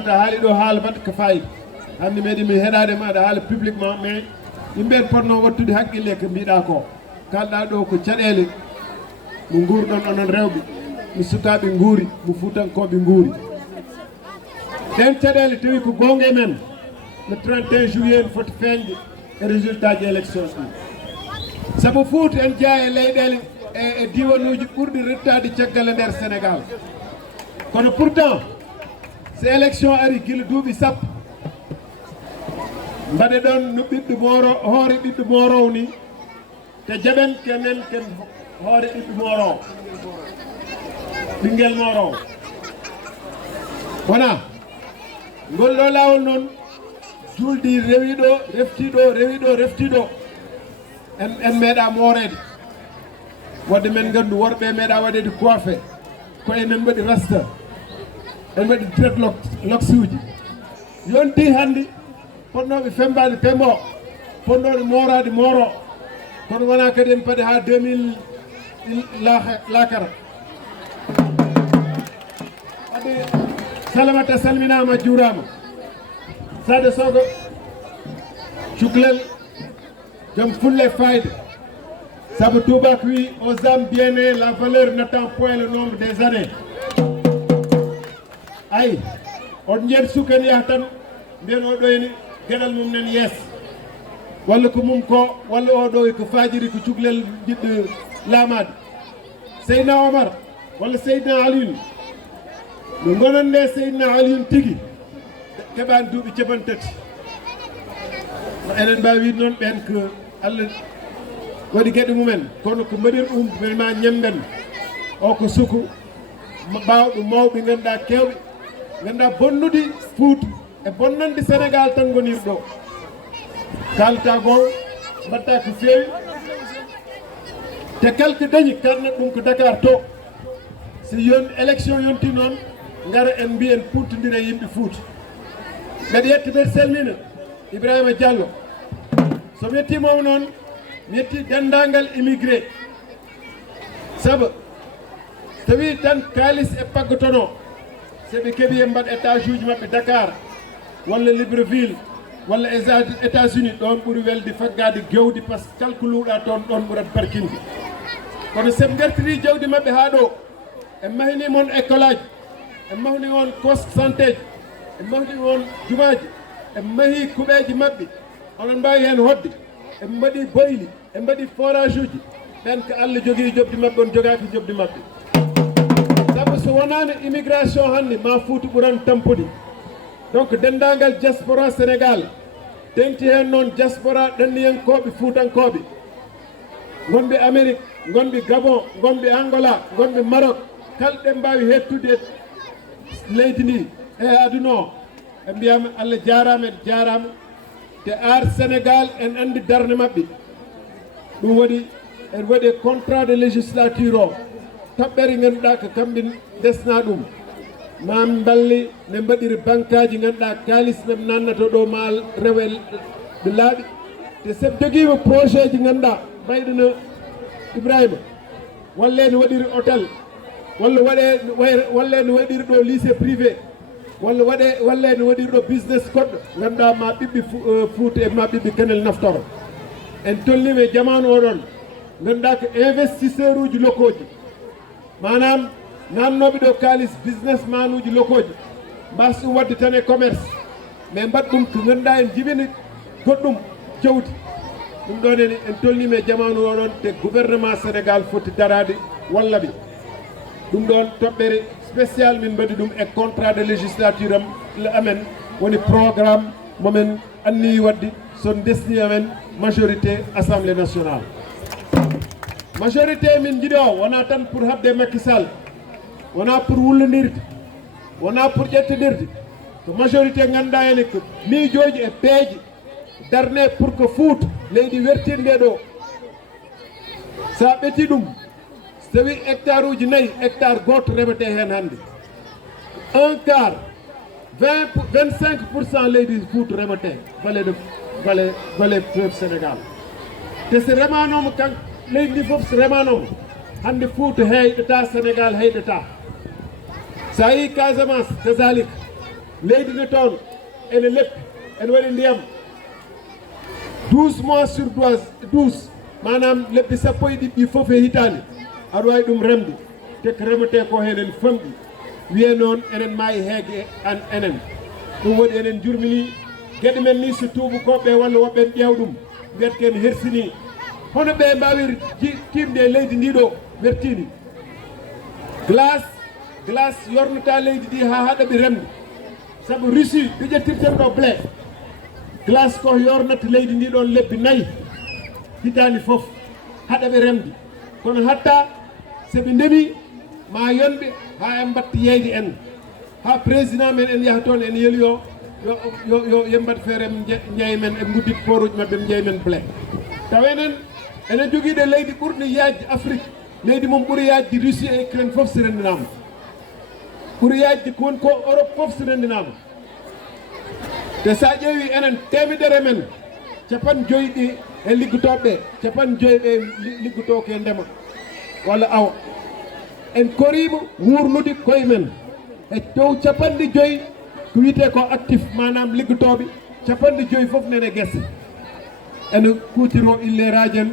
mata haali ɗo haala mbaɗa ko fayi hande meeɗi mi heɗade maɗa haala publiquement mais yimɓe ponno wattude haqqille ko mbiɗa ko kalɗa ɗo ko caɗele mo guurɗon onon rewɓe mi sukaɓe guuri mo fuutankoɓe guuri ɗen caɗele tawi ko gonga men le 31 juillet foti feñde e résultat ji élection ɗi saabu Fouta en jeeya e leyɗele e diwanuji ɓurɗi rettade caggal e nder Sénégal kono pourtant so élection ari guila duuɓi sappo mbaɗe ɗon no ɓiɗɗo moro hoore ɓiɗɗo morow ni te jaɓen kenen ken hoore ɓiɗɗo morow ɓinguel morow wona ngol ɗo lawol noon juldi rewiɗo reftiɗo en meeɗa moorede wadde men gandu worɓe meeɗa waɗede coiffé ko enen mbaɗi rasta en mbaɗi dreadlocks uji yonti hande ponnoɓe fembade fembo ponnoɓe morade moro kono wona kadi en paade ha 2000 lakara ade salamata salminama juurama sade sogo cuklel joom fulle fayde saabu Toubak wi aux âmes bien-nées la valeur n'attend point le nombre des années ay on jeet suken yaha tan mbiyen o ɗoyni gueɗal mum nen yees walla ko mum ko walla o ɗo ko fajiri ko cuklel jiɗɗo laamade Seydina Omar walla Seydina Alioune no gonon nde Seydina Alioune tigui keɓani duuɓi capantati enen mbawi wiide noon ɓen ko Allah waɗi gueɗe mumen kono ko mbaɗir ma ñemben o ko suku bawɗo mawɓe ganduɗa kewɓe ganduɗa bonnude Fouta e bonnande Sénégal tan goniri ɗo kalta goo mbatta ko fewi te kala ko dañi karnat ɗum ko Dakar to so élection yonti noon gara en mbiyen puttodira e yimɓe Fouta mbeɗa yetti mbeɗa salmina Ibrahima Diallo somi yettimomo noon mi yetti dendagal immigré saabu tawi tan kalis e paggotono soɓe keeɓi e mbaɗa étage uji mabɓe Dakar walla Libreville walla États-Unis ɗon ɓuuri welde faggade gewdi par ce que kala ko luuɗa toon ɗon ɓuurat barkinde kono soɓe gartiri jawdi mabɓe ha ɗo en mahini moon école aji en mahni on poste santé ji en mahni on jumaji en mahi kuɓeji mabɓe onon mbawi hen hodde en mbaɗi boyli en mbaɗi forage uji ɓen ko Allah jogui jobdi mabɓe on jogaki jobdi mabɓe saabu so wonano immigration hande ma Fouta ɓuuran tampude donc dendagal diaspora Sénégal tengti hen noon diaspora ɗanniyankoɓe Foutankoɓe gonɓe Amérique gonɓe Gabon gonɓe Angola gonɓe Maroc kalɗe mbawi hettude leydi ndi e aduna o ɓe mbiyama Allah jarama en jarama te ar Sénégal en andi darde mabɓe ɗum waɗi en waɗi contrat de législature o toɓɓere ganduɗa ko kamɓe desna ɗum ma balli ne mbaɗiri banque aji ganduɗa kalis neɓe nannato ɗo ma rewe ɓe laaɓi te seɓe joguima projet ji ganduɗa mbayɗono Ibrahima walla ne waɗiri hôtel walla walla ne waɗiri ɗo lycée privé walla walla ne waɗiri ɗo business goɗɗo ganduɗa ma ɓiɓɓe Fouta e ma ɓiɓɓe Kanel naftoro en tollima e jamanu oɗon ganduɗa ko investisseur uji locaux ji manam nannoɓe ɗo kalis businessman uji locaux ji mbasa ɗum wadde tan e commerce mais mbaɗ ɗum ko ganduɗa en jibini goɗɗum jawdi ɗum ɗon en tolnima e jamanu oɗon te gouvernement Sénégal foti darade walla ɓe ɗum ɗon toɓɓere spécial min mbaɗi ɗum e contrat de législature amen woni programme momin anniyi wadde son desni amen majorité assemblée nationale majorité min jiiɗi o wona tan pour habde Macky Sall wona pour wullodirde wona pour ƴettodirde ko majorité ganduɗa ene ko miijoji e peeje darne pour que Fouta leydi wertinde ɗo sa ɓeeti ɗum so tawi hectare uji 4 hectare goto remete hen hande un quart 25% leydi Fouta remete vallée fleuve Sénégal te so remanoma kan leydi ndi foof so remanoma hande Fouta heyɗata Sénégal heyɗata sa yi Casamance kazalika leydi ndi toon ene leppi ene waɗi ndiyam 12 mois sur 12 manam lebbi sappo e ɗiɗɗi fof e hitande aɗa wawi ɗum remde te ko remete ko hen en famɗi wiye noon enen maayi heege an enen ɗum waɗi enen jurmini gueɗe men ni so tubakoɓe walla woɓɓe en ƴeew ɗum mbiyat ken hersini hono ɓe mbawi timde leydi ndi ɗo wertini glace yornata leydi ndi ha haɗaɓe remde saabu Russie ɓe ƴettirten ɗo blé glace ko yornata leydi ndi ɗon lebbi 4 hitani foof haɗaɓe remde kono hatta soɓe ndemi ma yonɓe ha en batta yeyde en ha président men en yaha toon en yeeli yo yembat feere jeey men e guddit poruji mabɓe jeey men blé taw enen joguiɗe leydi ɓurɗi yajde Afrique leydi mum ɓuuri yajde Russie e Ukraine foof so rendinama ɓuuri yajde ko woni ko Europe foof so rendinama te sa ƴeewi enen temedere men 50 ɗi e liggotoɓeɓe 50 ɓe liggoto ke ndema walla awa en korima wurnude koye men e dow 50 ko wiyete ko actif manam liggotoɓe 50 foof nene guesse ene kutiro illeraji en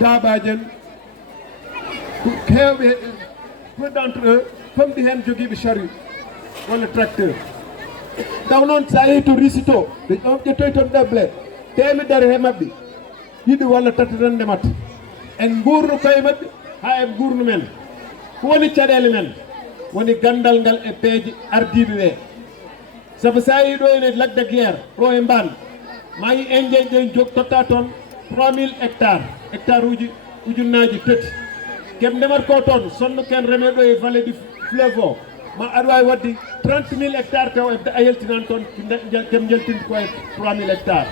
daabaji en hewɓe peu d'entre eux famɗi hen joguiɓe chariot walla tracteur taw noon sa yeehi to Russie to ɓe ƴettoy toon ɗeble temedere he mabɓe ɗiɗi walla tati tan ndemata en gurno koye mabɓe ha en gurnu men ko woni caɗele men woni gandal ngal e peeje ardiɓe ɓe saabu sa yeehi ɗo ene Lac de Guiers ɗo e Mbane ma yi Indien ƴen jog totta toon 3000 hectares uji ujunnaji tati keɓe ndemat ko toon sonno ken reme ɗo e vallée du fleuve o ma aɗa wawi wadde 30 000 hectares taw a yaltinan toon keɓe jaltinde koye 3000 hectares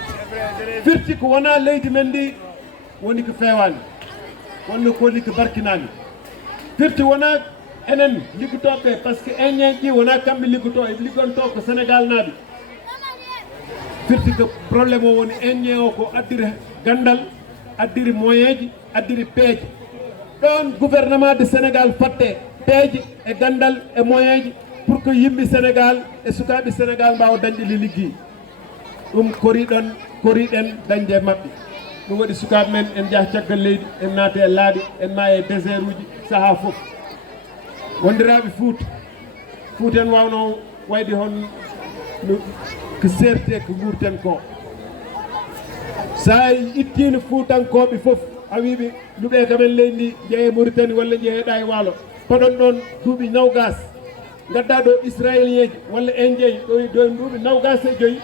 firti ko wona leydi men ndi woni ko fewani wonno koni ko barkinami firti wona enen liggotoɓe par ce que Indien ƴi wona kamɓe liggoto e liggonto ko Sénégal naaɓe firti ko probléme o woni Indien o ko addiri gandal addiri moyen ji addiri peeje ɗon gouvernement de Sénégal fatte peeje e gandal e moyen ji pour que yimɓe Sénégal e sukaɓe Sénégal mbawa dañde li liggi ɗum koriɗen dañde e mabɓe ɗum waɗi sukaɓe men en jaaha caggal leydi en naate e laaɗi en maaye e désert uji saaha foof wondiraɓe Fouta en wawno wayde hon ko serte ko guurten ko sa ittino Foutankoɓe foof a wiɓe luuɓe kamen leydi ndi jeeye Mauritanie walla jeeyeɗa e waalo paɗon ɗon duuɓi nawgas gadda ɗo israélien ji walla indien ɗo duuɓi nawgas e 5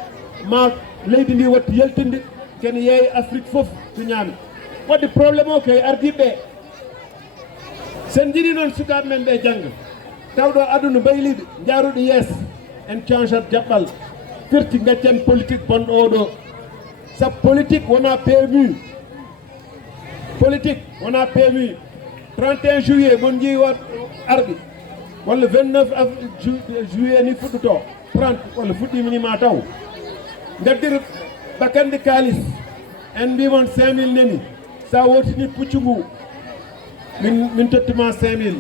ma leydi ndi wattu yaltinde kene yeeye Afrique foof to ñaami wadde probléme o kay ardiɓe sen jiiɗi noon sukaɓe men ɓe jangga tawɗo aduna mbayliɓe jaaruɗo yeeso en cangeat jaɓɓal firti gaccen politique bonɗo oɗo saabu politique wona PMU politique wona PMU 31 juillet mon jii wat arɓi walla 29 juillet ni fuɗɗoto 30 walla fuɗɗiminima taw gaddir bakande kalis en mbimon 5000 nemi sa wotini puccu ngu min tottuma 5000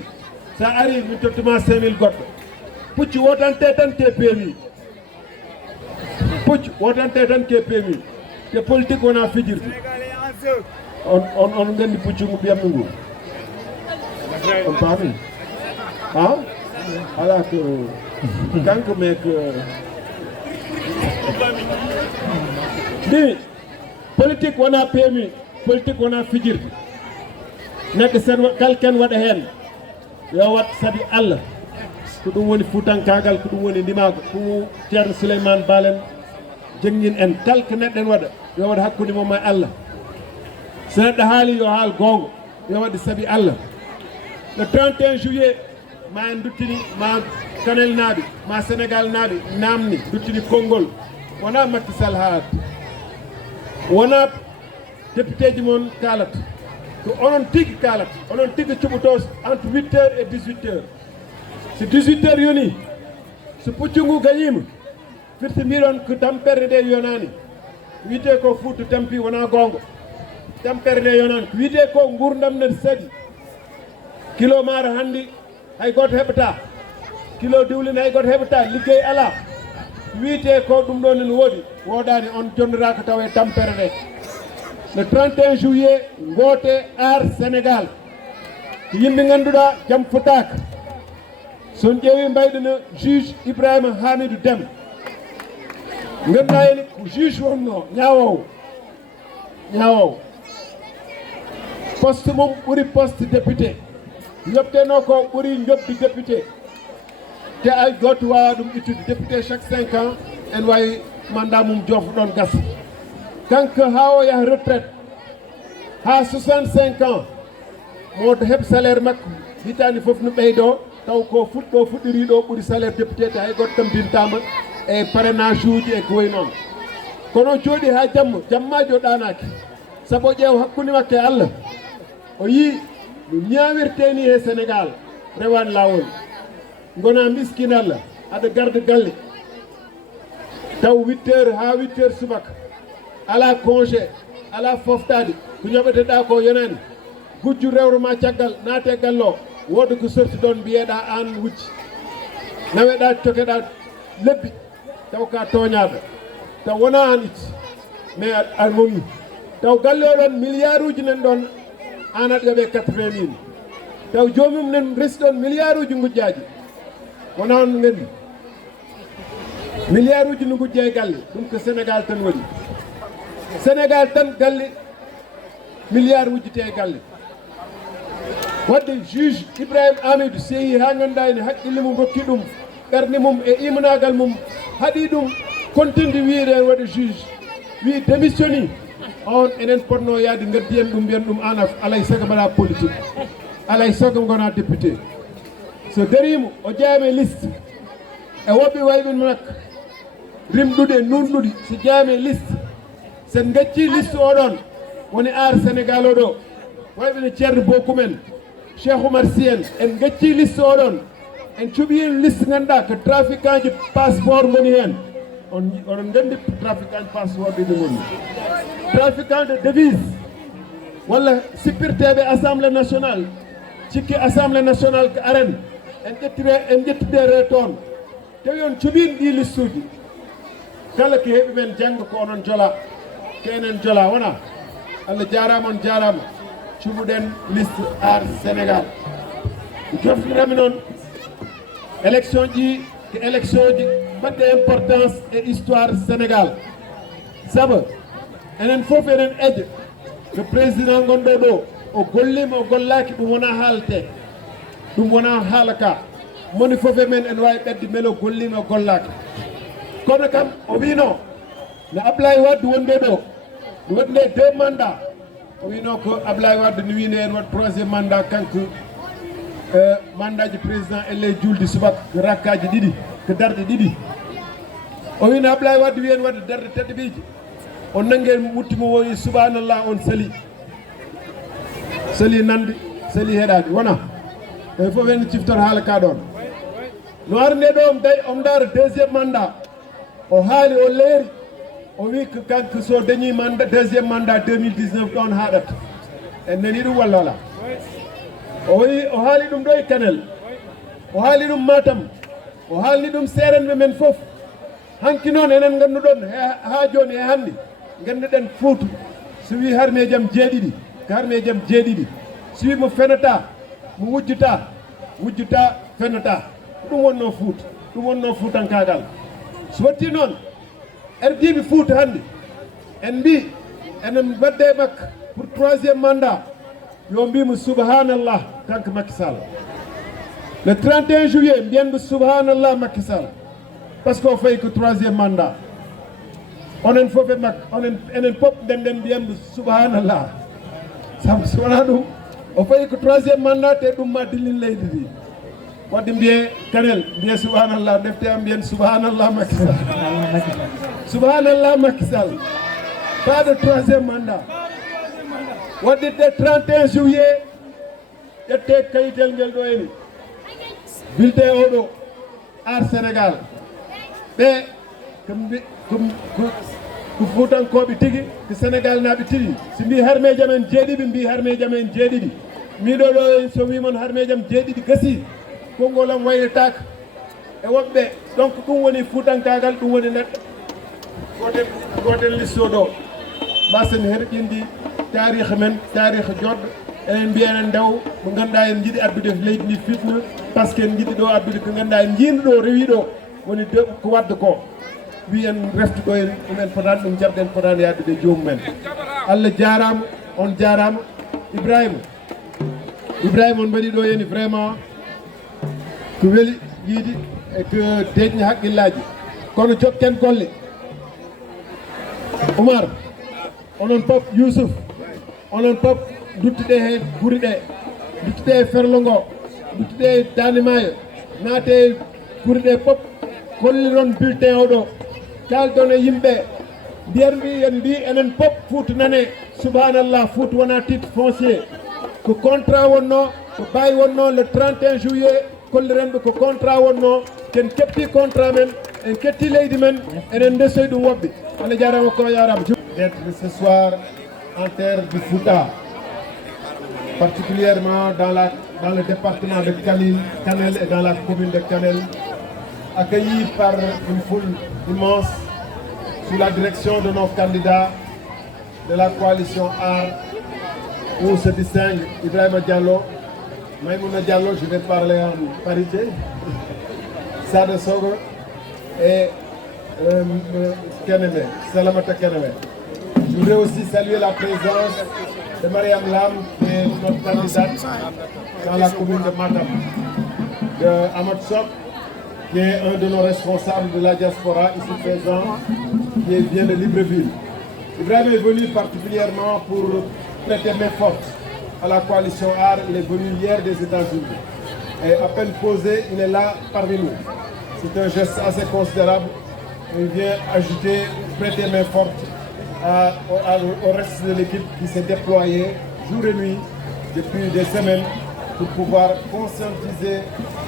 sa ari min tottuma 5000 goɗɗo puccu wotante tan ke PMI puccu wotante tan ke PMI te politique wona fijirde on gandi puccu ngu ɓiyamɗo ngu on paami ha ala ko kanko mais que ɗi politique wona PMI politique wona fijirde neɗɗo sen kalken waɗa hen yo wat saabi Allah ko ɗum woni fuutankagal ko ɗum woni ndimago ko ceerno Souleymane Balen jangguin en kalko neɗɗo waɗa yo waɗa hakkude mum e Allah so neɗɗo haali yo haal gonga yo waɗa saabi Allah le 31 juillet ma en duttini ma Kanel naaɓe ma Sénégal naaɓe namni duttini konngol wona Macky Sall haalata wona député ji moon kalata ko onon tigui kalata onon tigui cuɓoto entre 8 heures et 18 heures so 18 heures yoni so puccu ngu gañima firti mbiɗon ko tampere nde yonani wiyete ko Fouta tampi wona gonga tampere nde yonani ko wiyete ko gurdam nde saaɗi kilo maaro hande hay goto heɓata kilo diwlin hay goto heɓata liggey ala wiite ko ɗum ɗon ene woodi woodani on jonniraka taw e tampere nde le 31 juillet goote ar Sénégal ko yimɓe ganduɗa jaam fotaka son ƴeewi mbayɗeno juge Ibrahima Hamidou Déme ganduɗa hen ko juge wonno ñawowo poste mum ɓuuri poste député yoɓteno ko ɓuuri jobdi député te ay goto wawa ɗum ittude député chaque 5 ans en wawi mandat mum jofo ɗon gasa kanko ha o yaha retraite ha 65 ans moto heɓ salaire makko hitande foof no ɓeydo taw ko fuɗɗiri ɗo ɓuuri salaire député te hay goto tambintama e parrainage uji e ko way noon kono jooɗi ha jammajo ɗanaki saabu ƴeew hakkude makke Allah o yii no ñawirte ni e Sénégal rewani lawol gona miskinalla aɗa garda galle taw 8 heures ha 8 heures subaka ala congé ala foftade ko ñoɓeteɗa ko yonani gujju rewro ma caggal naate gallo wooda ko sorti ɗon mbiyeɗa an wucci naweɗa tokeɗa lebbi taw ka toñaɗo taw wona an itti mais a momi taw galle oɗon milliard uji nan ɗon an aɗa yoɓe 80 000 taw jomum nen resi ɗon milliard uji gujjaji wona on gandi milliard uji no gujje e galle ɗum ko Sénégal tan waɗi Sénégal tan galle milliard ujjite e galle wadde juge Ibrahima Hamidou sehi ha ganduɗa ene haqqille mum rokki ɗum ɓerde mum e imanagal mum haɗi ɗum kontinde wiide waɗa juge wi démissionni on enen potno yaade gaddi en ɗum mbiyen ɗum an alay saago mbaɗa politique alay saago gona député so darima o jeeyama e liste e woɓɓe wayɓen makko rimɗuɗe nunɗuɗi so jeeyama e liste sen gacci liste oɗon woni ar Sénégal oɗo wayɓene ceerno Bokum en Cheikh Oumar Sy en gacci liste oɗon en cuɓi liste ganduɗa ko trafiquant ji passeport goni hen oɗon gandi trafiquant passeport ɗiɗo goni trafiquant de devise walla sippirteɓe assemblée nationale cikki assemblée nationale ko arène en ƴettidere toon tawi on cuɓin ɗi liste uji kala ko heeɓi men janggo ko onon jola ko enen jola wona Allah jarama on jarama cuɓuɗen liste ar Sénégal joftirami noon élection ji ko élection ji mbaɗɗe importance e histoire Sénégal saabu enen foof enen eje ko président gonɗo ɗo o gollima o gollaki ɗum wona haalte ɗum wona haala ka moni foof e men en wawi ɓedde beele o gollima o gollaki kono kam o wino no Ablaye Wade wonde ɗo no waɗi nde 2 mandat o wino ko Ablaye Wade no wino en waɗa 3e mandat kanko mandat ji président elle julde subaka ko rakkaji ɗiɗi ko darɗe ɗiɗi o wino Ablaye Wade wiyen wadde darɗe tedɗeɓiji on nangue muttimo woyi subhanallah on sali nande sali heɗade wona e foof en ciftor haala ka ɗon no arne ɗo om daara 2e mandat o haali o leeri o wi ko kanko so dañi mandat 2e mandat 2019 ɗon haɗata en nani ɗum walla wala o haali ɗum ɗo e Kanel o haali ɗum Matam o haalni ɗum seerenɓe men fof hanki noon enen ganduɗon ha joni e hannde ganduɗen Fouta so wi harme jaam jeeɗiɗi ko harme jaam jeeɗiɗi so wi mo fenata mo wujjuta fenata ɗum wonno Fouta ɗum wonno Fuutankagal so watti noon erdiɓe Fouta hannde en mbi enen wadde makko pour 3e mandat yo mbimo subhanallah kanko Macky Sall le 31 juillet mbiyenmo subhanallah Macky Sall par ce que o fayi ko 3e mandat onen foof e makko enen pop ndenden mbiyenmo subhanallah saabu so wona ɗum o fayi ko 3e mandat te ɗum ma dillin leydi ndi wadde mbiye Kanel mbiye subhanallah defte am mbiyen subhanallah Macky Sall subhanallah Macky Sall pas de 3e mandat wadde de 31 juillet ƴette kayitel ngel ɗo eni bulletin oɗo ar Sénégal ɓe ko Fuutankoɓe tigui ko Sénégal naaɓe tigui so mbi harme jaam en jeeɗiɗi mbi harme jaam en jeeɗiɗi miɗo ɗo so wimon harme jaam jeeɗiɗi gasi konngol am waynetaka e woɓɓe donc ɗum woni fuutankagal ɗum woni neɗɗo gotel listo ɗo mbasen herƴindi tariha men tariha joɗɗo enen mbiya enen ndew mo ganduɗa en jiiɗi addude leydi ndi fitna par ce que en jiiɗi ɗo addude ko ganduɗa en jiinɗo ɗo rewi ɗo woni ko wadde ko wi en reftuɗo en ɗum en potani ɗum jaɓɗen potani yaddude jomumen Allah jarama on jarama Ibrahima on mbaɗi ɗo henne vraiment ko weeli yiide e ko deƴni haqqillaji kono jokken golle Oumar onon pop Youssouf onon pop duttuɗe he guuri ɗe duttuɗe e ferlo ngo duttuɗe e Dande Maayo naate e guuri ɗe pop kolliron bulletin oɗo kaldon e yimɓe mbiyen en mbi enen pop Fouta nane subhanallah Fouta wona titre foncier ko contrat wonno ko bayi wonno le 31 juillet kollirenɓe ko contrat wonno ken kepti contrat men en ketti leydi men enen ndesoy ɗum woɓɓe Allah jarama ko yarama d'être ce soir en terre du Fouta particulièrement dans le département de Kanel et dans la commune de Kanel, accueillis par une foule immense sous la direction de nos candidats de la coalition AR, où se distingue Ibrahima Diallo, Maïmouna Diallo, je vais parler en parité, Sada Sogo et Keneme, Salamata Keneme. Je voudrais aussi saluer la présence de Mariam Lam, qui est notre candidate dans la commune de Matam, de Ahmad Sok, qui est un de nos responsables de la diaspora ici présent, qui vient de Libreville. Ibrahim est venu particulièrement pour prêter main forte à la coalition AR. Il est venu hier des États-Unis. Et à peine posé, il est là parmi nous. C'est un geste assez considérable. Il vient ajouter, prêter main forte au reste de l'équipe qui s'est déployée jour et nuit depuis des semaines pour pouvoir conscientiser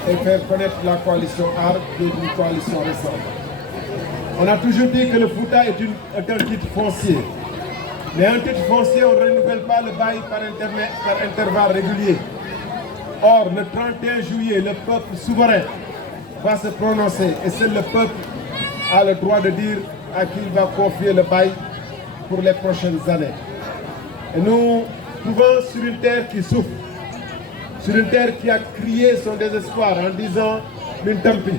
et faire connaître la coalition AR, qui est une coalition récente. On a toujours dit que le Fouta est un titre foncier. Mais un titre foncier, on ne renouvelle pas le bail par intervalle régulier. Or, le 31 juillet, le peuple souverain va se prononcer et seul le peuple a le droit de dire à qui il va confier le bail pour les prochaines années. Et nous trouvons sur une terre qui souffre, sur une terre qui a crié son désespoir en disant une Tampi,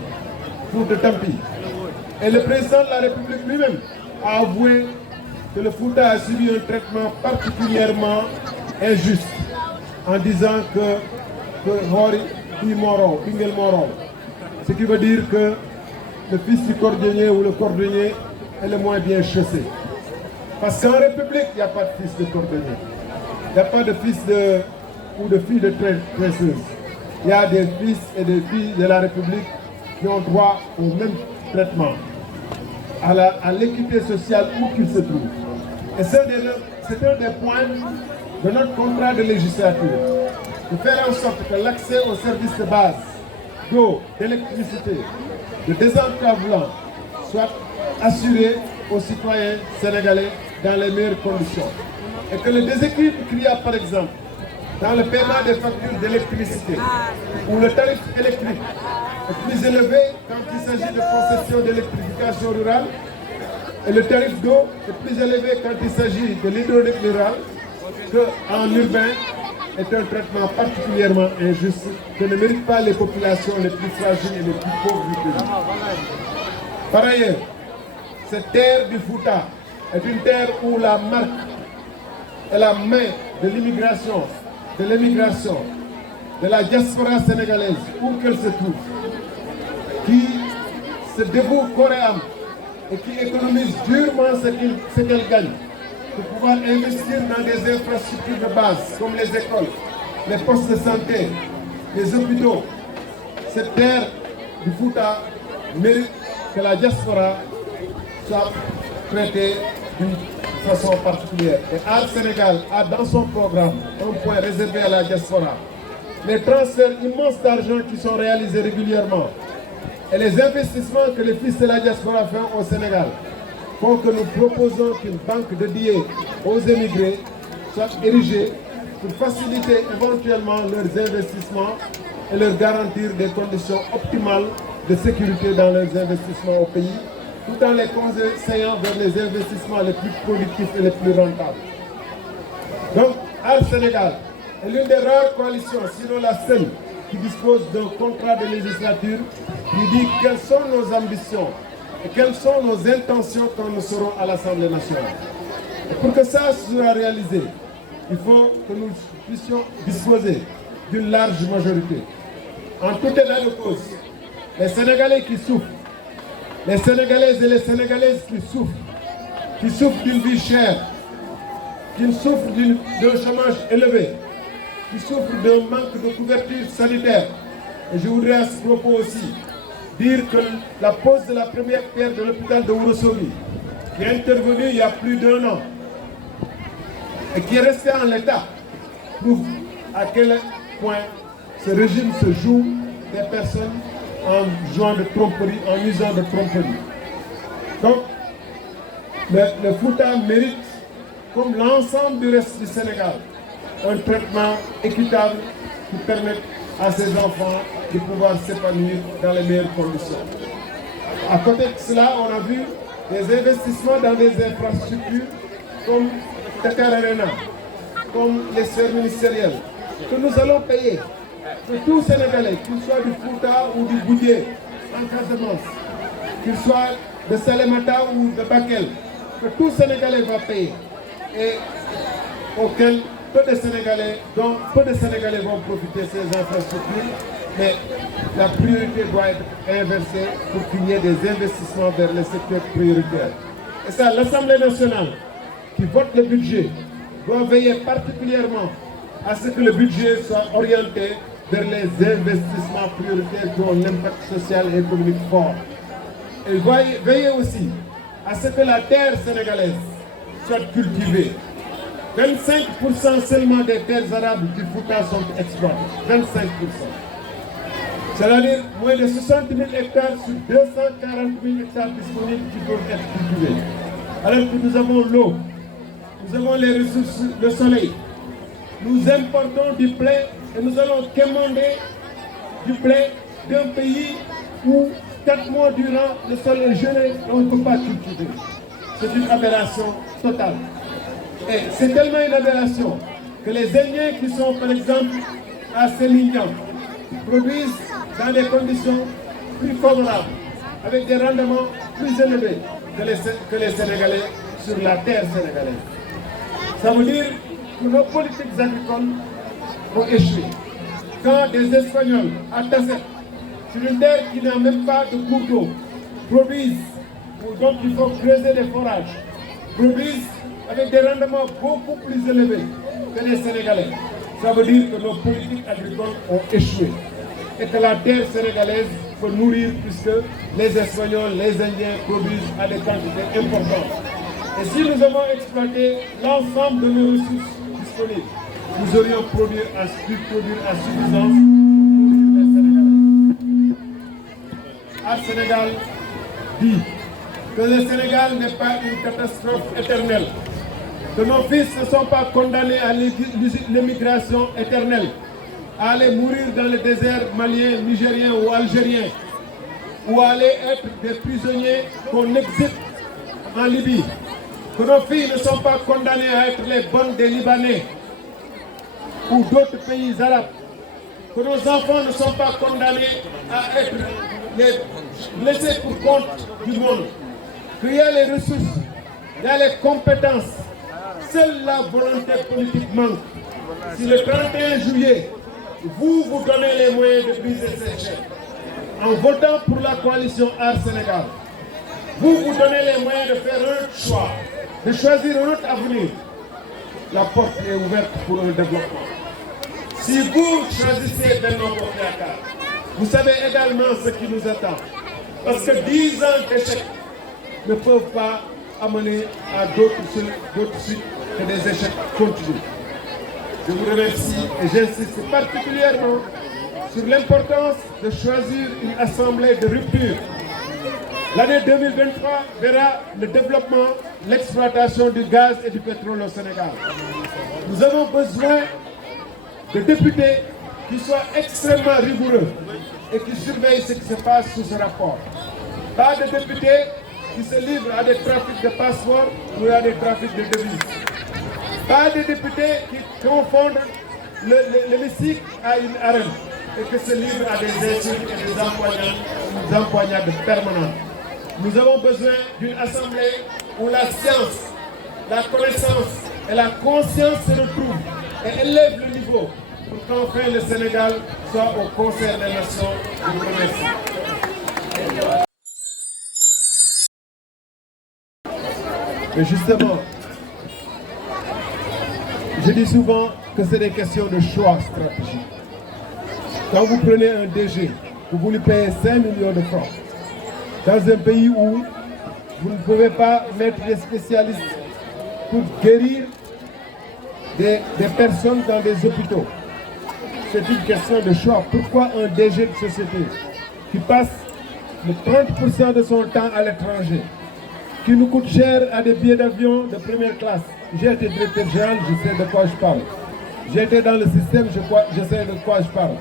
Fouta Tampi. Et le président de la République lui-même a avoué que le Fouta a subi un traitement particulièrement injuste en disant que Hori Moro, Pingel Moro, ce qui veut dire que le fils du cordonnier ou le cordonnier est le moins bien chaussé. Parce qu'en République, il n'y a pas de fils de cordonnier. Il n'y a pas de fils ou de filles de tresseuse. Il y a des fils et des filles de la République qui ont droit au même traitement, à l'équité sociale où qu'ils se trouvent. Et c'est un des points de notre contrat de législature, de faire en sorte que l'accès aux services de base, d'eau, d'électricité, de désenclavement soit assuré aux citoyens sénégalais dans les meilleures conditions. Et que le déséquilibre qu'il y a, par exemple, dans le paiement des factures d'électricité, où le tarif électrique est plus élevé quand il s'agit de concessions d'électrification rurale, et le tarif d'eau est plus élevé quand il s'agit de l'hydraulique rurale, qu'en urbain, est un traitement particulièrement injuste que ne méritent pas les populations les plus fragiles et les plus pauvres du pays. Par ailleurs, cette terre du Fouta est une terre où la marque et la main de l'immigration, de l'émigration, de la diaspora sénégalaise, où qu'elle se trouve, qui se dévoue corps et âme et qui économise durement ce qu'elle gagne pour pouvoir investir dans des infrastructures de base comme les écoles, les postes de santé, les hôpitaux. Cette terre du Fouta mérite que la diaspora soit traitée d'une façon particulière. Et AR Sénégal a dans son programme un point réservé à la diaspora. Les transferts immenses d'argent qui sont réalisés régulièrement et les investissements que les fils de la diaspora font au Sénégal font que nous proposons qu'une banque dédiée aux émigrés soit érigée pour faciliter éventuellement leurs investissements et leur garantir des conditions optimales de sécurité dans leurs investissements au pays, tout en les conseillant vers les investissements les plus productifs et les plus rentables. Donc, Al Sénégal est l'une des rares coalitions, sinon la seule, qui dispose d'un contrat de législature qui dit quelles sont nos ambitions et quelles sont nos intentions quand nous serons à l'Assemblée nationale. Et pour que ça soit réalisé, il faut que nous puissions disposer d'une large majorité. En tout état de cause, les Sénégalais qui souffrent, les Sénégalaises et les Sénégalaises qui souffrent d'une vie chère, qui souffrent d'un chômage élevé, qui souffrent d'un manque de couverture sanitaire. Et je voudrais à ce propos aussi dire que la pose de la première pierre de l'hôpital de Ourossogui, qui est intervenue il y a plus d'1 an, et qui est resté en l'état, prouve à quel point ce régime se joue des personnes en jouant de tromperie, en usant de tromperie. Donc, le Fouta mérite, comme l'ensemble du reste du Sénégal, un traitement équitable qui permette à ces enfants de pouvoir s'épanouir dans les meilleures conditions. À côté de cela, on a vu des investissements dans des infrastructures comme Dakar Arena, comme les sphères ministérielles, que nous allons payer. Que tout Sénégalais, qu'il soit du Fouta ou du Boudié, en Casamance, qu'il soit de Salémata ou de Bakel, que tout Sénégalais va payer. Et auquel peu de Sénégalais vont profiter de ces infrastructures, mais la priorité doit être inversée pour qu'il y ait des investissements vers les secteurs prioritaires. Et ça, l'Assemblée nationale, qui vote le budget, doit veiller particulièrement à ce que le budget soit orienté vers les investissements prioritaires qui ont un impact social et économique fort. Et veiller aussi à ce que la terre sénégalaise soit cultivée. 25% seulement des terres arables du Fouta sont exploitées. 25%. C'est-à-dire moins de 60 000 hectares sur 240 000 hectares disponibles qui peuvent être cultivés. Alors que nous avons l'eau, nous avons les ressources, le soleil. Nous importons du blé et nous allons quémander du blé d'un pays où 4 mois durant le sol est gelé et on ne peut pas cultiver. C'est une aberration totale. Et c'est tellement une aberration que les Indiens qui sont par exemple à Sélignan produisent dans des conditions plus favorables, avec des rendements plus élevés que les Sénégalais sur la terre sénégalaise. Ça veut dire que nos politiques agricoles ont échoué. Quand des Espagnols à Tasset, sur une terre qui n'a même pas de cours d'eau, produisent, donc il faut creuser des forages, produisent avec des rendements beaucoup plus élevés que les Sénégalais. Ça veut dire que nos politiques agricoles ont échoué et que la terre sénégalaise peut nourrir puisque les Espagnols, les Indiens produisent à des quantités importantes. Et si nous avons exploité l'ensemble de nos ressources disponibles, nous aurions pu produire à suffisance pour les Sénégalais. Al Sénégal dit que le Sénégal n'est pas une catastrophe éternelle, que nos fils ne sont pas condamnés à l'émigration éternelle, à aller mourir dans le désert malien, nigérien ou algérien, ou à aller être des prisonniers qu'on exécute en Libye, que nos filles ne sont pas condamnées à être les bonnes des Libanais ou d'autres pays arabes, que nos enfants ne sont pas condamnés à être les laissés pour compte du monde, qu'il y a les ressources, il y a les compétences, seule la volonté politique manque. Si le 31 juillet, vous donnez les moyens de briser ces chaînes, en votant pour la coalition Art Sénégal, vous donnez les moyens de faire un choix, de choisir un autre avenir, la porte est ouverte pour un développement. Si vous choisissez Benno Bokk Yakaar, vous savez également ce qui nous attend. Parce que 10 ans d'échecs ne peuvent pas amener à d'autres suites que des échecs continus. Je vous remercie et j'insiste particulièrement sur l'importance de choisir une assemblée de rupture. L'année 2023 verra le développement, l'exploitation du gaz et du pétrole au Sénégal. Nous avons besoin de députés qui soit extrêmement rigoureux et qui surveille ce qui se passe sous ce rapport. Pas de députés qui se livrent à des trafics de passeports ou à des trafics de devises. Pas de députés qui confondent l'hémicycle à une arène et qui se livrent à des insultes et des empoignades permanentes. Nous avons besoin d'une assemblée où la science, la connaissance et la conscience se retrouvent et élèvent le niveau pour qu'enfin le Sénégal soit au concert des nations. Je vous remercie. Et justement, je dis souvent que c'est des questions de choix stratégiques. Quand vous prenez un DG, vous lui payez 5 millions de francs, dans un pays où vous ne pouvez pas mettre des spécialistes pour guérir des personnes dans des hôpitaux. C'est une question de choix. Pourquoi un DG de société qui passe le 30% de son temps à l'étranger, qui nous coûte cher à des billets d'avion de première classe? J'ai été directeur général, je sais de quoi je parle. J'ai été dans le système, je sais de quoi je parle.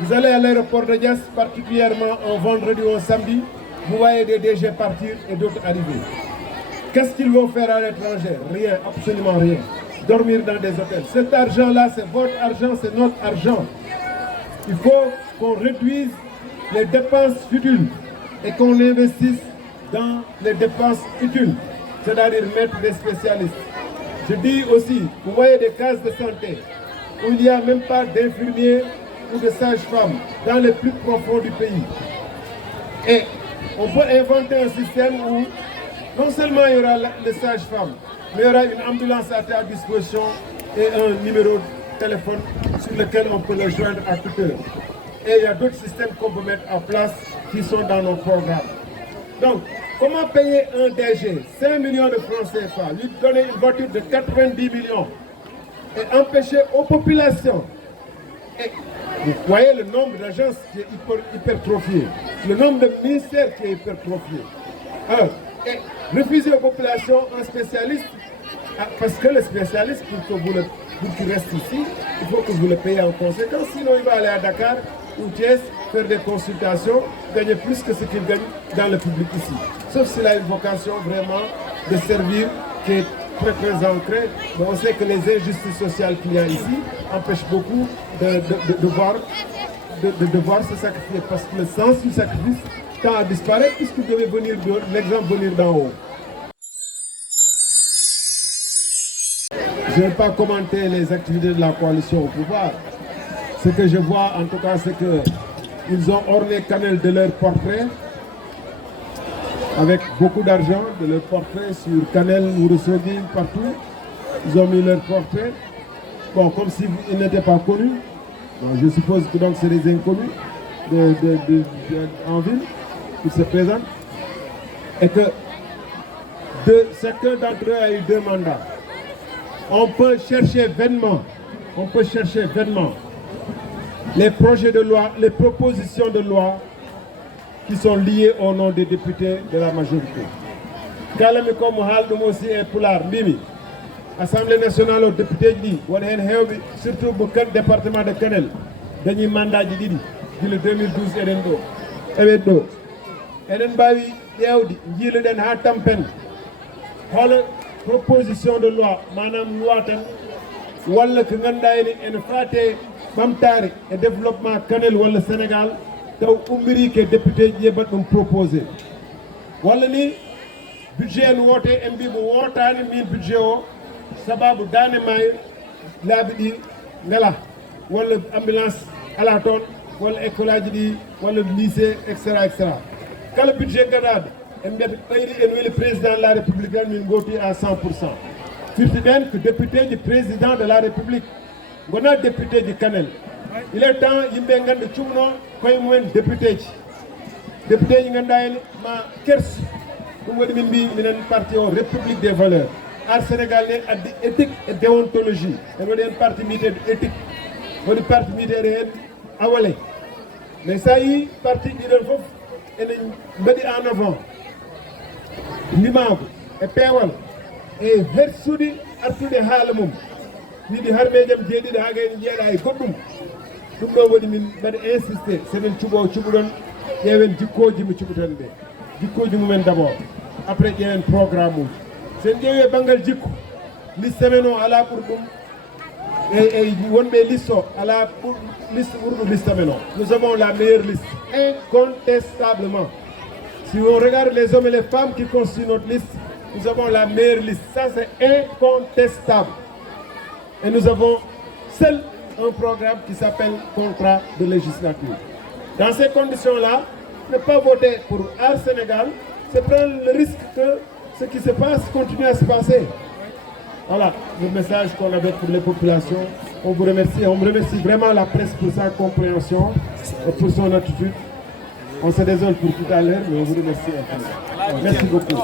Vous allez à l'aéroport de Dias, particulièrement un vendredi ou un samedi, vous voyez des DG partir et d'autres arriver. Qu'est-ce qu'ils vont faire à l'étranger? Rien, absolument rien. Dormir dans des hôtels. Cet argent-là, c'est votre argent, c'est notre argent. Il faut qu'on réduise les dépenses futiles et qu'on investisse dans les dépenses utiles, c'est-à-dire mettre des spécialistes. Je dis aussi, vous voyez des cases de santé où il n'y a même pas d'infirmiers ou de sages-femmes dans les plus profonds du pays. Et on peut inventer un système où non seulement il y aura les sages-femmes, mais il y aura une ambulance à ta disposition et un numéro de téléphone sur lequel on peut le joindre à toute heure. Et il y a d'autres systèmes qu'on peut mettre en place qui sont dans nos programmes. Donc, comment payer un DG 5 millions de francs CFA, lui donner une voiture de 90 millions et empêcher aux populations? Et vous voyez le nombre d'agences qui est hypertrophié, le nombre de ministères qui est hypertrophié. Et refuser aux populations un spécialiste, parce que le spécialiste, pour qu'il reste ici, il faut que vous le payez en conséquence, sinon il va aller à Dakar ou Thiès faire des consultations, gagner plus que ce qu'il gagne dans le public ici. Sauf s'il a une vocation vraiment de servir qui est très très ancrée. Mais on sait que les injustices sociales qu'il y a ici empêchent beaucoup de devoir se sacrifier, parce que le sens du sacrifice tend à disparaître puisqu'il devait venir l'exemple venir d'en haut. Je ne vais pas commenter les activités de la coalition au pouvoir. Ce que je vois en tout cas, c'est qu'ils ont orné Kanel de leur portrait avec beaucoup d'argent, de leur portrait sur Kanel, Ourossogui, partout. Ils ont mis leur portrait. Bon, comme s'ils n'étaient pas connus. Bon, je suppose que donc c'est des inconnus en ville qui se présentent. Et que chacun d'entre eux a eu 2 mandats. On peut chercher vainement les projets de loi, les propositions de loi qui sont liées au nom des députés de la majorité. Kalami comme Haldum aussi est Poulard, Mimi. Assemblée nationale aux députés dit, surtout pour le département de Kanel, dernier mandat de Didi, le 2012 Edendo. Eden Bawi, Yaoudi, Gile Den Hatampen. Proposition de loi, madame loi, wala que ngandayni en fraté bamtari et développement Kanel wala Sénégal taw umbiri ke député jebat dum proposer wala ni budget no wote MB mo wotani min budget o sababu dane may labidi ngala wala ambulance ala ton wala école di wala lycée etc. Kala budget gadade le président de la République à 100%. Surtout que député du président de la République, on a député du Kanel. Il est temps de Tchoumno, comme député. Député Yingandaï, ma Kers, comme une parti en République des valeurs. Ar Sénégalais a des éthique et déontologie. Il y a une partie militaire d'éthique. Il y a une partie militaire awalé. Mais ça y est, parti d'Idolfof, elle est en avant. Limago e peewal e hersude artude haala mum wiide harmejam jeeɗiɗo ha gayni jeeɗa e goɗɗum ɗum ɗo waɗi min mbaɗa insisté seɗen cuɓuɗon ƴeewen jikkoji mo cuɓuten ɓe jikkoji mumen d' abord après ƴeewen programme uji sen ƴeewi banggal jikku liste men o ala ɓuuri ɗum e wonɓe liste o ala liste ɓurɗo liste men o nous avons la meilleure liste incontestablement. Si on regarde les hommes et les femmes qui constituent notre liste, nous avons la meilleure liste. Ça, c'est incontestable. Et nous avons seul un programme qui s'appelle contrat de législature. Dans ces conditions-là, ne pas voter pour Aar Sénégal, c'est prendre le risque que ce qui se passe continue à se passer. Voilà le message qu'on avait pour les populations. On vous remercie. On remercie vraiment la presse pour sa compréhension et pour son attitude. On se désole pour tout à l'heure, mais on vous remercie infiniment. Merci beaucoup.